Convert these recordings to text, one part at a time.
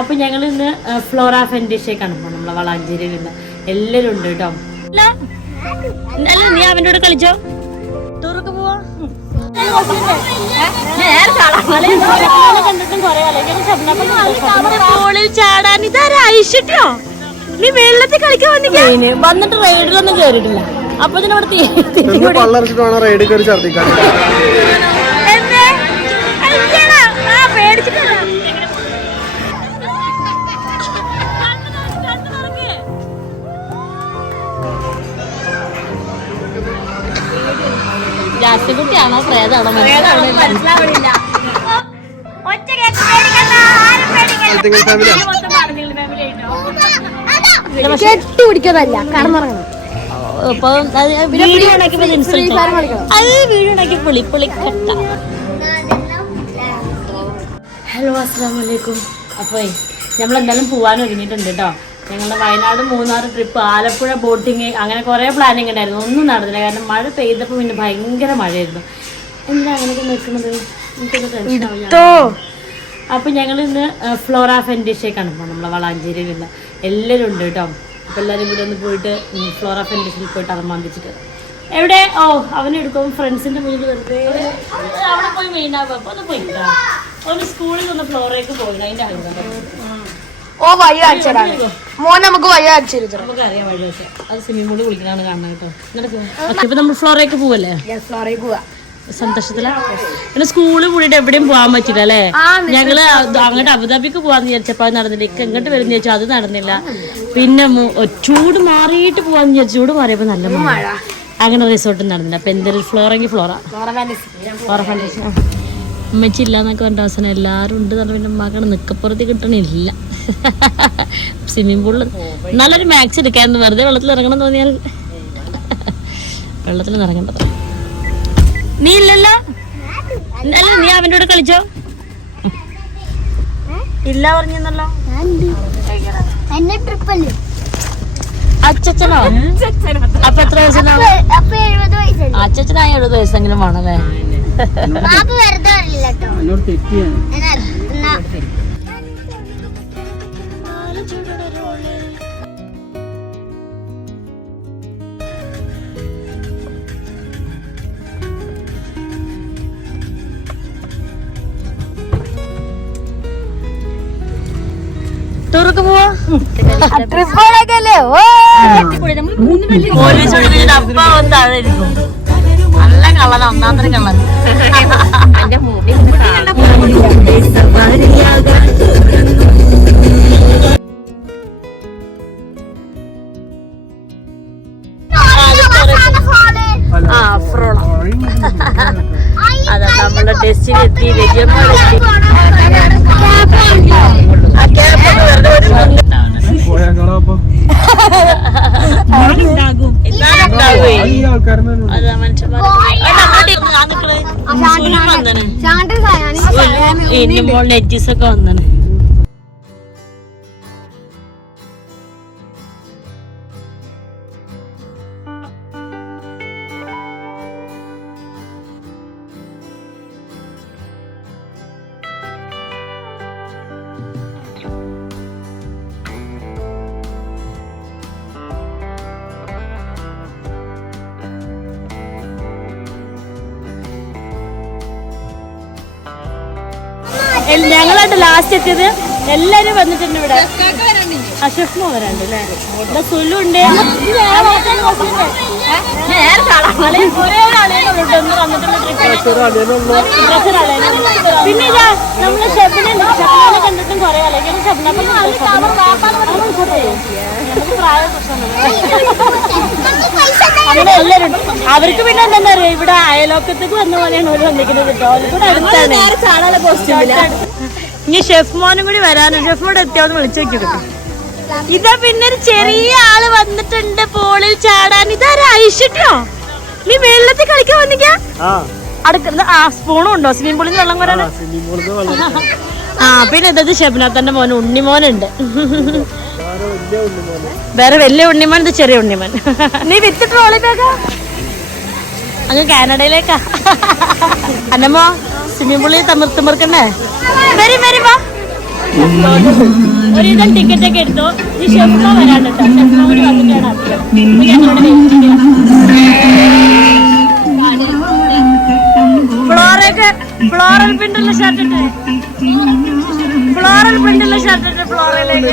അപ്പൊ ഞങ്ങൾ ഇന്ന് ഫ്ലോറ ഫെൻഡിഷേക്കാണ് പോകുന്നത്. നമ്മളെ വളാഞ്ചേരിയിലുള്ള എല്ലാരും ഉണ്ട് കേട്ടോ. നീ അവൻ്റെ കൂടെ കളിച്ചോ? ടൂറൊക്കെ പോവാ? ചാടാൻ ഇതാരാ ഐശ്വര്യോ? നീ വെള്ളത്തിൽ കളിക്കാൻ വന്നിട്ട് റൈഡിലൊന്നും കേറിയിട്ടില്ല. അപ്പൊ റൈഡിൽ കയറി ഛർദ്ദിക്കാൻ പേടിച്ചിട്ടില്ല. ജാസ്തിക്കുട്ടിയാണോ പ്രേതാണോ മനസ്സിലാവില്ല. കെട്ടുപിടിക്കുന്നതല്ല കടന്നിറങ്ങണം. ഹലോ അസ്സലാമലൈക്കും. അപ്പോൾ നമ്മളെന്തായാലും പോകാൻ ഒരുങ്ങിയിട്ടുണ്ട് കേട്ടോ. ഞങ്ങളുടെ വയനാട് മൂന്നാർ ട്രിപ്പ്, ആലപ്പുഴ ബോട്ടിങ്, അങ്ങനെ കുറേ പ്ലാനിങ് ഉണ്ടായിരുന്നു. ഒന്നും നടന്നില്ല. കാരണം മഴ പെയ്തപ്പോൾ പിന്നെ ഭയങ്കര മഴയായിരുന്നു. എന്താ അങ്ങനെയൊക്കെ നിൽക്കുന്നത്? എനിക്കൊന്ന് ടെൻഷനാവും. അപ്പോൾ ഞങ്ങൾ ഇന്ന് ഫ്ലോറ ഫെൻഡിഷേക്കാണ് പോകുന്നത്. നമ്മളെ വളാഞ്ചേരിയിലുള്ള എല്ലാവരും ഉണ്ട് കേട്ടോ. അപ്പോൾ എല്ലാവരും കൂടെ ഒന്ന് പോയിട്ട് ഫ്ലോറ ഫെൻഡിഷിൽ പോയിട്ട് അറമാന്തിച്ചിട്ട് എവിടെ അവനെടുക്കും ഫ്രണ്ട്സിൻ്റെ മുന്നിൽ വെറുതെ അവിടെ പോയി മെയിനാകും. അപ്പോൾ ഒന്ന് പോയി ഒന്ന് സ്കൂളിൽ ഒന്ന് ഫ്ലോറേക്ക് പോയില്ല. അതിൻ്റെ നമുക്ക് വഴി അടിച്ചു നമുക്കറിയാം വഴിയൊക്കെ. അത് സ്വിമ്മിംഗ് പൂളിൽ കുളിക്കണതാണ് കാണുന്നത് കേട്ടോ. എന്നിട്ട് ഇപ്പൊ നമ്മൾ ഫ്ലോറേക്ക് പോവല്ലേ? ഫ്ലോറേക്ക് പോവാ. സന്തോഷത്തിലാ. പിന്നെ സ്കൂളിൽ കൂടിയിട്ട് എവിടെയും പോകാൻ പറ്റില്ല അല്ലേ? ഞങ്ങള് അങ്ങോട്ട് അബുദാബിക്ക് പോവാന്ന് വിചാരിച്ചപ്പോ അത് നടന്നില്ല. എങ്ങോട്ട് വരും ചോദിച്ചാൽ അത് നടന്നില്ല. പിന്നെ ചൂട് മാറിയിട്ട് പോവാന്ന് വിചാരിച്ചു. ചൂട് മാറിയപ്പോ നല്ല മഴ. അങ്ങനെ റിസോർട്ടും നടന്നില്ല. അപ്പൊ എന്തെങ്കിലും ഫ്ലോറെങ്കിൽ ഫ്ലോറ ഫൗണ്ടേഷൻ ഉമ്മച്ചി ഇല്ലാന്നൊക്കെ പറഞ്ഞ അവസാനം എല്ലാവരും ഉണ്ട്. പറഞ്ഞ പിന്നെ ഉമ്മാക്കാണ് നിക്കപ്പുറത്ത് കിട്ടണില്ല. സ്വിമ്മിംഗ് പൂളിൽ നല്ലൊരു മാക്സ് എടുക്കായിരുന്നു. വെറുതെ വെള്ളത്തിൽ ഇറങ്ങണം തോന്നിയാൽ വെള്ളത്തിൽ ഇറങ്ങേണ്ടത്. നീ ഇല്ലല്ലോ? നീ അവൻ്റെ കൂടെ കളിച്ചോ? ഇല്ല പറഞ്ഞല്ലോ. അച്ഛനോ? അപ്പൊ എത്ര വയസ്സുണ്ടാവും? അച്ഛനായ 70 വയസ്സെങ്കിലും വേണല്ലേ? ടൂറൊക്കെ പോവാ? പോലീസ് അപ്പ താഴെയിരിക്കും. നല്ല കള്ളന, ഒന്നാമത്തെ കള്ളൻ. അതാ നമ്മളെ ഡെസ്റ്റിനെത്തി. ഇനിമോൾ നെറ്റീസൊക്കെ വന്നാണ്. ഞങ്ങളായിട്ട് ലാസ്റ്റ് എത്തിയത്. എല്ലാരും വന്നിട്ടുണ്ട് ഇവിടെ. അഷഫ്മോ വരാണ്ട് അല്ലേ? ഇവിടെ സുലുണ്ട്. പിന്നെ ഇതാ നമ്മള് ഷെബിനെ കണ്ടിട്ടും കുറെ അങ്ങനെ എല്ലാരും. അവർക്ക് പിന്നെ എന്താ അറിയാം, ഇവിടെ അയലോക്കത്തേക്ക് വന്ന പോലെയാണ് ഓര് വന്നിരിക്കുന്നത് കേട്ടോ. കൂടെ അടുത്താണ്. ഇനി ഷെഫ് മോനും കൂടി വരാനും. ഷെഫ് മോടെ എത്തിയാന്ന് വിളിച്ചു നോക്കി. ഇതാ പിന്നെ ഒരു ചെറിയ ആള് വന്നിട്ടുണ്ട് പൂളിൽ ചാടാൻ. ഇതാരാ ഐശ്വര്യോ? നീ വെള്ളത്തിൽ കളിക്കാൻ വന്നിക്കാ? അടുക്കുന്ന സ്പൂണും ഉണ്ടോ സ്വിമ്മിംഗ് പൂളിൽ വെള്ളം വരാൻ? പിന്നെ ഇതത് ഷെബ്നാത്തന്റെ മോൻ ഉണ്ണിമോനുണ്ട്. വേറെ വലിയ ഉണ്ണിമോൻ, ഇത് ചെറിയ ഉണ്ണിമോൻ. നീ വിത്ത് ട്രോളിലേക്കാ? അങ്ങ് കാനഡയിലേക്കാ. അന്നമ്മോ സ്വിമ്മിംഗ് പൂളിൽ തിമിർക്കണ്ടേ? വരും വാ. ഒരുവിധം ടിക്കറ്റ് ഒക്കെ എടുത്തു. ഈ ഷെഫ്മ വരാണ്ട് കേട്ടോ. ഷെഫ്മ കൂടി വന്നിട്ടാണ് അധികം. ഇപ്പൊ ഞങ്ങളുടെ വെയിറ്റ് ഫ്ലോറൽ പ്രിന്റുള്ള ഷർട്ട് ഇട്ട് ഫ്ലോറയിലേക്ക്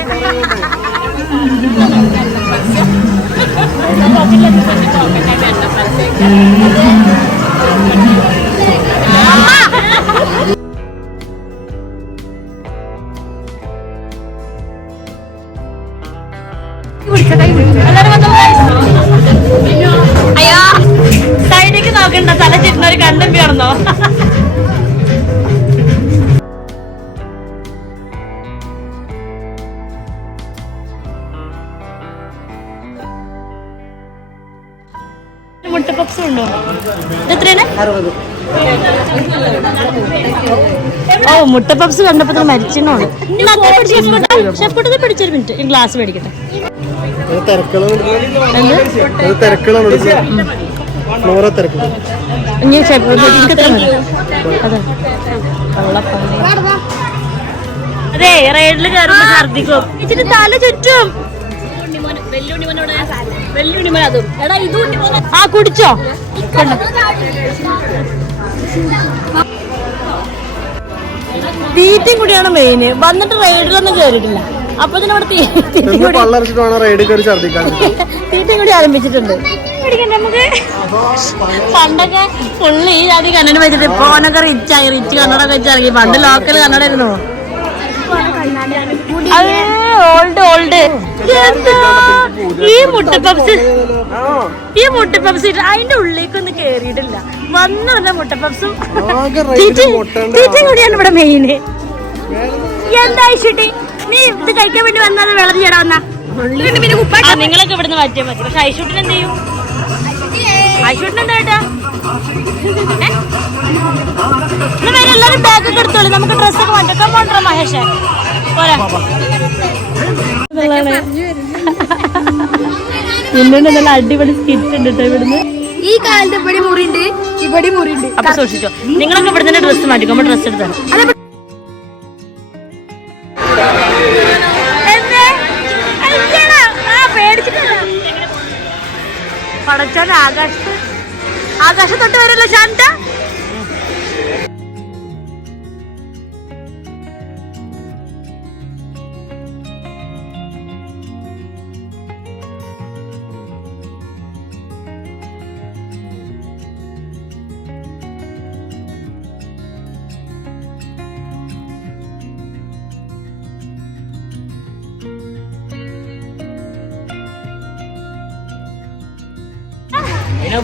അയ്യോ സൈഡിലേക്ക് നോക്കണ്ട, തല ചിരുന്ന ഒരു കണ്ണമ്പി ആണെന്നോ. മുട്ട പപ്സും ഉണ്ടോ? എത്രയാണ്? ഓ മുട്ട പപ്സ് കണ്ടപ്പോ മരിച്ചിനോളൂ. ഷെഫ് പിടിച്ചൊരു മിനിറ്റ്, ഈ ഗ്ലാസ് മേടിക്കട്ടെ. അതെ റൈഡില് കയറുമ്പോ ഛർദിക്കും, ഇച്ചിരി തല ചുറ്റും. ആ കുടിച്ചോ? തീറ്റയും കൂടിയാണ് മെയിന്. വന്നിട്ട് റൈഡിലൊന്നും കേറിയിട്ടില്ല. അപ്പൊ തന്നെ അവിടെ തീറ്റയും കൂടി ആരംഭിച്ചിട്ടുണ്ട്. നമുക്ക് പണ്ടൊക്കെ ഫുള്ള് ഈ ജാതി കണ്ണട വെച്ചിട്ട് ഇപ്പൊ ഓനൊക്കെ റിച്ച് കണ്ണട വെച്ചിറങ്ങി. പണ്ട് ലോക്കൽ കണ്ണട ആയിരുന്നു. ഓൾഡ് ഈ മുട്ട പപ്സ് അതിന്റെ ഉള്ളിലേക്കൊന്നും കേറിയിട്ടില്ല. വന്ന മുട്ട പപ്സും തീറ്റയും കൂടിയാണ് ഇവിടെ മെയിന്. എന്താ ഐഷുട്ടി, നീ ഇത് കഴിക്കാൻ വേണ്ടി വന്നത് വെള്ളം ചേടാ വന്നാ നിങ്ങളൊക്കെ ഇവിടുന്ന് മാറ്റിയാൽ മതി. പക്ഷെ ഐഷൂട്ടിന് എന്ത് ചെയ്യും? ഐഷൂട്ടിന് എന്താ കേട്ടാ? എല്ലാരും ബാഗൊക്കെ എടുത്തോളൂ, നമുക്ക് ഡ്രസ്സൊക്കെ മാറ്റാം. കൊണ്ടുവരാം മഹേഷേ, പോരാ. നിന്നോട് നല്ല അടിപൊളി സ്കിറ്റ് ഉണ്ട് കേട്ടോ ഇവിടുന്ന്. ഈ കാലത്ത് ഇവിടെ മുറിണ്ട്, ഇവിടെ മുറിണ്ട്. അപ്പൊ സൂക്ഷിച്ചോ. നിങ്ങളൊക്കെ ഇവിടെ തന്നെ ഡ്രസ്സ് മാറ്റിക്കോ, ഡ്രസ്സ് എടുത്താൽ പടച്ചോൻ. ആകാശത്തൊട്ട് വരല്ലോ ശാന്ത.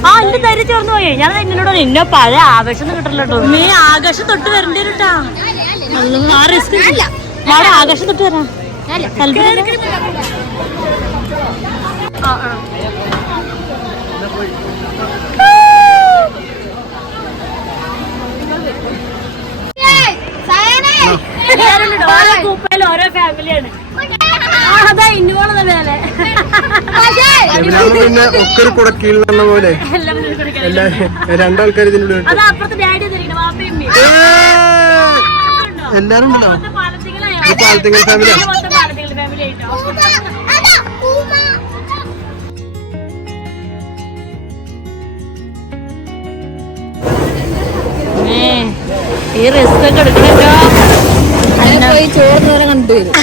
ആ എന്റെ ധൈര്യം ചോർന്നു പോയി. ഞാൻ എന്നോട് ഇന്നോ പഴയ ആവേശം കിട്ടില്ല കേട്ടോ. നീ ആകാശം തൊട്ട് വരേണ്ടി വരട്ടാ. ആകാശം തൊട്ട് വരാം. ഓരോ കൂപ്പയിൽ ഓരോ ഫാമിലിയാണ്. അതാ ഇന്നുപോളെ മേലെ പിന്നെ ഒക്കെ ഒരു കുടക്കീഴിൽ പോലെ രണ്ടാൾക്കാർ ഇതിനുള്ളിൽ എല്ലാരും ഉണ്ടല്ലോ. പാലത്തിങ്ങൽ ഫാമിലിയാ. ഈ റിസ്ക് ഒക്കെ എടുക്കണല്ലോ. പോയി ചോറിനോരെ കണ്ടുവരും.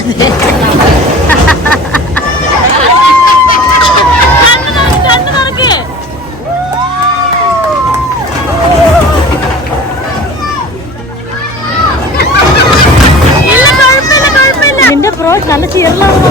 നിന്റെ ബ്രോ നല്ല ചീരലാണോ?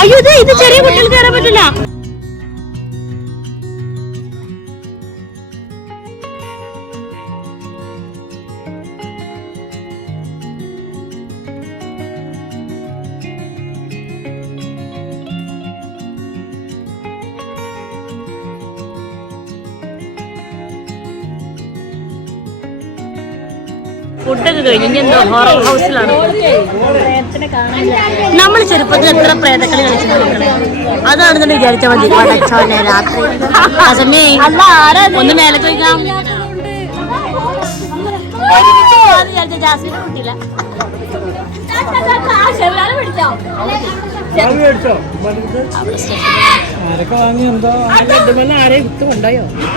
അയ്യോ ഇത് ചെറിയ കുട്ടികൾക്ക് കയറാൻ പറ്റില്ല. ഫുഡൊക്കെ കഴിഞ്ഞ് ഇനി എന്തോ ഹൊറർ ഹൗസിലാണ്. നമ്മൾ ചെറുപ്പത്തിൽ എത്ര പ്രേതക്കളി കളിച്ചിട്ടുണ്ട്, അതാണെന്ന് വിചാരിച്ചാൽ മതി. പടച്ചോനെ രാത്രി ഒന്ന് മേലെ ചോദിക്കാം. ജാസ്മിനെ കിട്ടില്ല.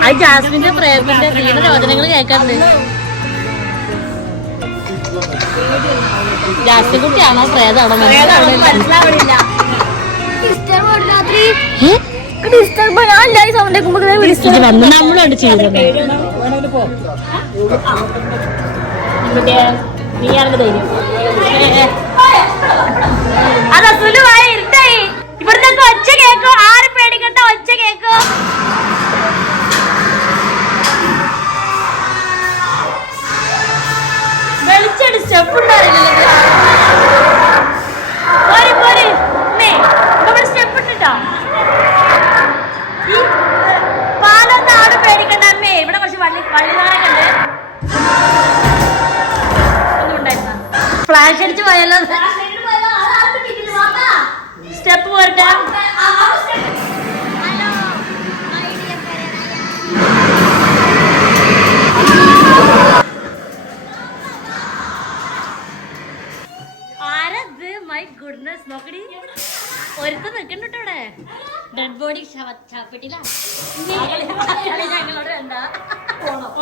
അത് ജാസ്മിന്റെ പ്രേതത്തിന്റെ വീട് രോചനങ്ങൾ കേൾക്കാറുണ്ട്. ജാസ്തി കുട്ടിയാണോ പ്രേതാണോ മനസ്സിലാവില്ല. നമ്മളോട് ചെയ്തത് നീയാണെന്ന് ധൈര്യം. അത് സുലുവായി ഇരുട്ടായി. ഇവിടുന്നൊക്കെ ഒച്ച കേക്കോ, ആരും പേടിക്കണ്ട, ഒച്ച കേക്കോ. വെളിച്ചടി സ്റ്റെപ്പ് ഉണ്ടായിരുന്നില്ല. സ്റ്റെപ്പ് ഇട്ടിട്ടോ പാലൊന്നും ആടും പേടിക്കണ്ട അമ്മേ. ഇവിടെ കുറച്ച് വള്ളിനാരൊക്കെ ഉണ്ട്. ഫ്ലാഷ് അടിച്ച് പോയല്ലോ. സ്റ്റെപ്പ് പോരട്ടെ. ആരത്? മൈ ഗുഡ്നസ്, നോക്കടി ഒരുത്ത നിൽക്കണ്ടോ ഇവിടെ. ഡെഡ് ബോഡി ചാപ്പിട്ടില്ല. ഞങ്ങളോട് വേണ്ട,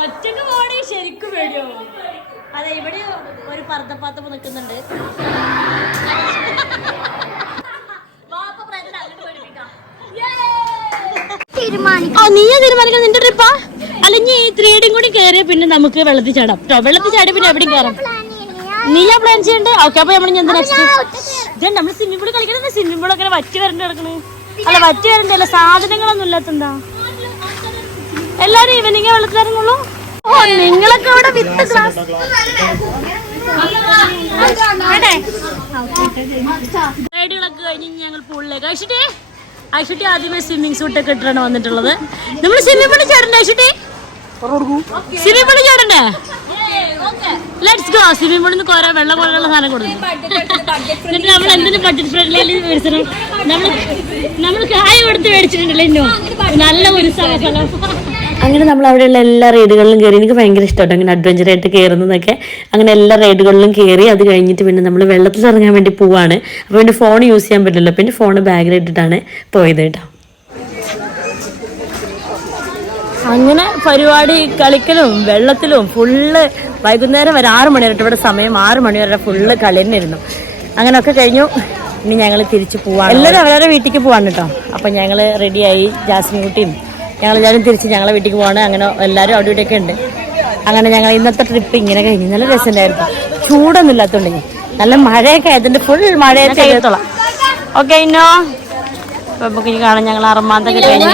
ഒറ്റക്ക് ബോഡി ശരിക്കും പേടിയോ. അതെ, ഇവിടെ ഒരു പർദ്ദപ്പാത്തപ്പ് നിൽക്കുന്നുണ്ട്. നീയാ തീരുമാനിക്കാം നിന്റെ ട്രിപ്പാ. അല്ലെങ്കിൽ ഈ 3D കൂടി കയറിയ പിന്നെ നമുക്ക് വെള്ളത്തിൽ ചാടാം കേട്ടോ. വെള്ളത്തിൽ ചാടി പിന്നെ എവിടെയും കയറാം. നീയാ പ്ലാൻ ചെയ്യണ്ടേ? ഓക്കെ, അപ്പൊ നമ്മൾ എന്താ നെക്സ്റ്റ്? ഇതാണ് നമ്മൾ സ്വിമ്മിംഗ് പൂൾ കളിക്കുന്നത്. സ്വിമ്മിംഗ് പൂൾ ഒക്കെ വറ്റി വരണ്ട് കിടക്കണേ. അല്ല, വറ്റി വരണ്ടല്ല, സാധനങ്ങളൊന്നും ഇല്ലാത്തെന്താ. എല്ലാരും ഈവനിങ്ങേ വെള്ളത്തിൽ ഇറങ്ങുള്ളൂ. ഓ, നിങ്ങളൊക്കെ ഇവിടെ വിത്ത് ക്ലാസ് റൈഡുകളൊക്കെ കഴിഞ്ഞ് ഞങ്ങൾ പൂളിലേക്ക്. ഐഷുട്ടി ആദ്യമേ സ്വിമ്മിംഗ് സൂട്ടൊക്കെ ഇട്ടാണ് വന്നിട്ടുള്ളത്. നമ്മൾ സ്വിമ്മിംഗ് പൂളിൽ ചാടണ്ടേ ഐഷുട്ടി? സ്വിമ്മിംഗ് പൂളിൽ ചാടണ്ടേ? Let's go. സ്വിമ്മിംഗ് പൂളിൽ നിന്ന് കുറെ വെള്ളം കൊള്ളുള്ള സാധനം കൊടുക്കും. എന്നിട്ട് നമ്മൾ എന്തിനും ബഡ്ജറ്റ് ഫ്രണ്ട്ലി മേടിച്ചിട്ടും നമ്മൾ കായ് കൊടുത്ത് മേടിച്ചിട്ടുണ്ടല്ലോ. ഇന്നോ നല്ല ഒരു സ്ഥലം. അങ്ങനെ നമ്മൾ അവിടെയുള്ള എല്ലാ റൈഡുകളിലും കയറി. എനിക്ക് ഭയങ്കര ഇഷ്ടമാണ് അങ്ങനെ അഡ്വഞ്ചറായിട്ട് കയറുന്നതൊക്കെ. അങ്ങനെ എല്ലാ റൈഡുകളിലും കയറി. അത് കഴിഞ്ഞിട്ട് പിന്നെ നമ്മൾ വെള്ളത്തിൽ ഇറങ്ങാൻ വേണ്ടി പോവാണ്. അപ്പോൾ എൻ്റെ ഫോൺ യൂസ് ചെയ്യാൻ പറ്റില്ലല്ലോ. പിന്നെ ഫോൺ ബാഗിലിട്ടിട്ടാണ് പോയത് കേട്ടോ. അങ്ങനെ പരിപാടി കളിക്കലും വെള്ളത്തിലും ഫുള്ള് വൈകുന്നേരം വരെ 6 മണി വരെ. ഇവിടെ സമയം 6 മണി വരെ ഫുള്ള് കളി തന്നെ ഇരുന്നു. അങ്ങനെയൊക്കെ കഴിഞ്ഞു. ഇനി ഞങ്ങൾ തിരിച്ചു പോവാണ്. എല്ലാവരും അവരവരുടെ വീട്ടിലേക്ക് പോവാണ് കേട്ടോ. അപ്പം ഞങ്ങൾ റെഡിയായി. ജാസ്മിൻ കുട്ടിയും ഞങ്ങളെല്ലാവരും തിരിച്ച് ഞങ്ങളെ വീട്ടിലേക്ക് പോവാണ്. അങ്ങനെ എല്ലാവരും അവിടെ ഇവിടെയൊക്കെ ഉണ്ട്. അങ്ങനെ ഞങ്ങൾ ഇന്നത്തെ ട്രിപ്പ് ഇങ്ങനെ കഴിഞ്ഞു. നല്ല രസമുണ്ടായിരുന്നു. ചൂടൊന്നും ഇല്ലാത്തതുകൊണ്ട് നല്ല മഴയൊക്കെ ആയതുകൊണ്ട് ഫുൾ മഴയൊക്കെ ചെയ്യത്തോളാം. ഓക്കെ, ഇന്നോ നമുക്ക് ഇനി കാണാം. ഞങ്ങൾ അറമാന്തൊക്കെ കഴിഞ്ഞു.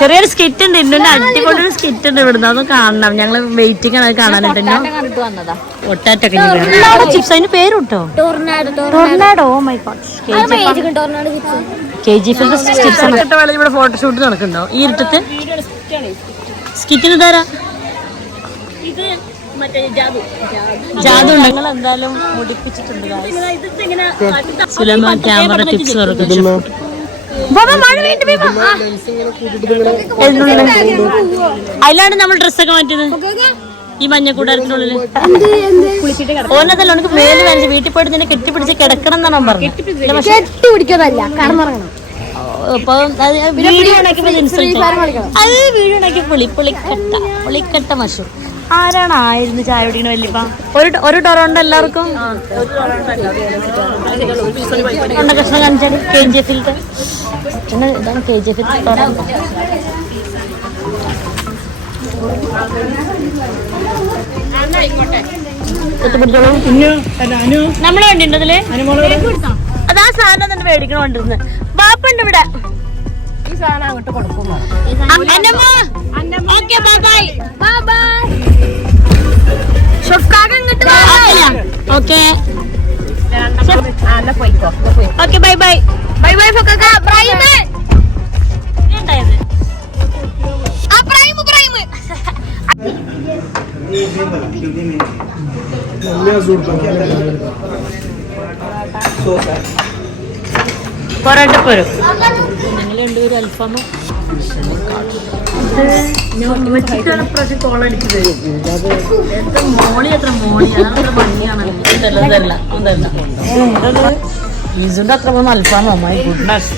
ചെറിയൊരു സ്കിറ്റ് ഉണ്ട്. ഇന്നൊരു അടിപൊളി സ്കിറ്റ് ഉണ്ട് ഇവിടുന്ന്. അത് കാണണം. ഞങ്ങൾ വെയിറ്റിംഗ് ആണ് അത് കാണാനായിട്ട്. ഒട്ടാറ്റൊക്കെ ചിപ്സ്. അതിന് പേര് കിട്ടോ? Tornado. Oh my god. KGF chips. ഇവിടെ ഫോട്ടോഷൂട്ട് നടക്കുന്നുണ്ടോ ഈ ഇരുട്ടത്ത്? സ്കിറ്റിന് തരാ ജാദു ഉണ്ട്. ഞങ്ങൾ എന്തായാലും മുടിപ്പിച്ചിട്ടുണ്ട്. സുലമ ക്യാമറ ടിപ്സ് നടക്കുന്നു. അതിലാണ് നമ്മൾ ഡ്രസ്സൊക്കെ മാറ്റിയത്. ഈ മഞ്ഞക്കൂടാരത്തിനുള്ളിൽ ഓനതല്ല. എനിക്ക് മേല് വേണ്ട. വീട്ടിൽ പോയിട്ട് നിന്നെ കെട്ടിപ്പിടിച്ച് കിടക്കണം എന്നാണ് അവൻ പറഞ്ഞത്. വീഡിയോ ഉണ്ടാക്കി പുളിക്കട്ട മഷു. ആരായിരുന്നു ചായ കുടിക്കണ വല്യപ്പ? ഒരു ടൊറോണ്ട് എല്ലാവർക്കും കഷ്ണം കാണിച്ചാൽ. KGF-ൽ ഇതാണ് KGF ടൊറോണ്ട്. നമ്മളെ വണ്ടി ഉണ്ട് അതില്. അതാ സാധനം തന്നെ മേടിക്കണോണ്ടിരുന്ന്. ബാപ്പുണ്ട് ഇവിടെ. ഈ സാധനം അങ്ങോട്ട് കൊടുക്കും. Okay, bye bye. Bye bye parotta പോരും ഞങ്ങൾ രണ്ടുപേരും അൽഫാമ വെച്ചിട്ടാണ് പ്രാവശ്യം കോളടിച്ചത്. എത്ര മോളി അത്ര മോളി അത്ര ഭംഗിയാണല്ലോ. ഈസുണ്ട് അത്ര പോകുന്ന അൽഫാമ മൈ ഗുഡ്നസ്.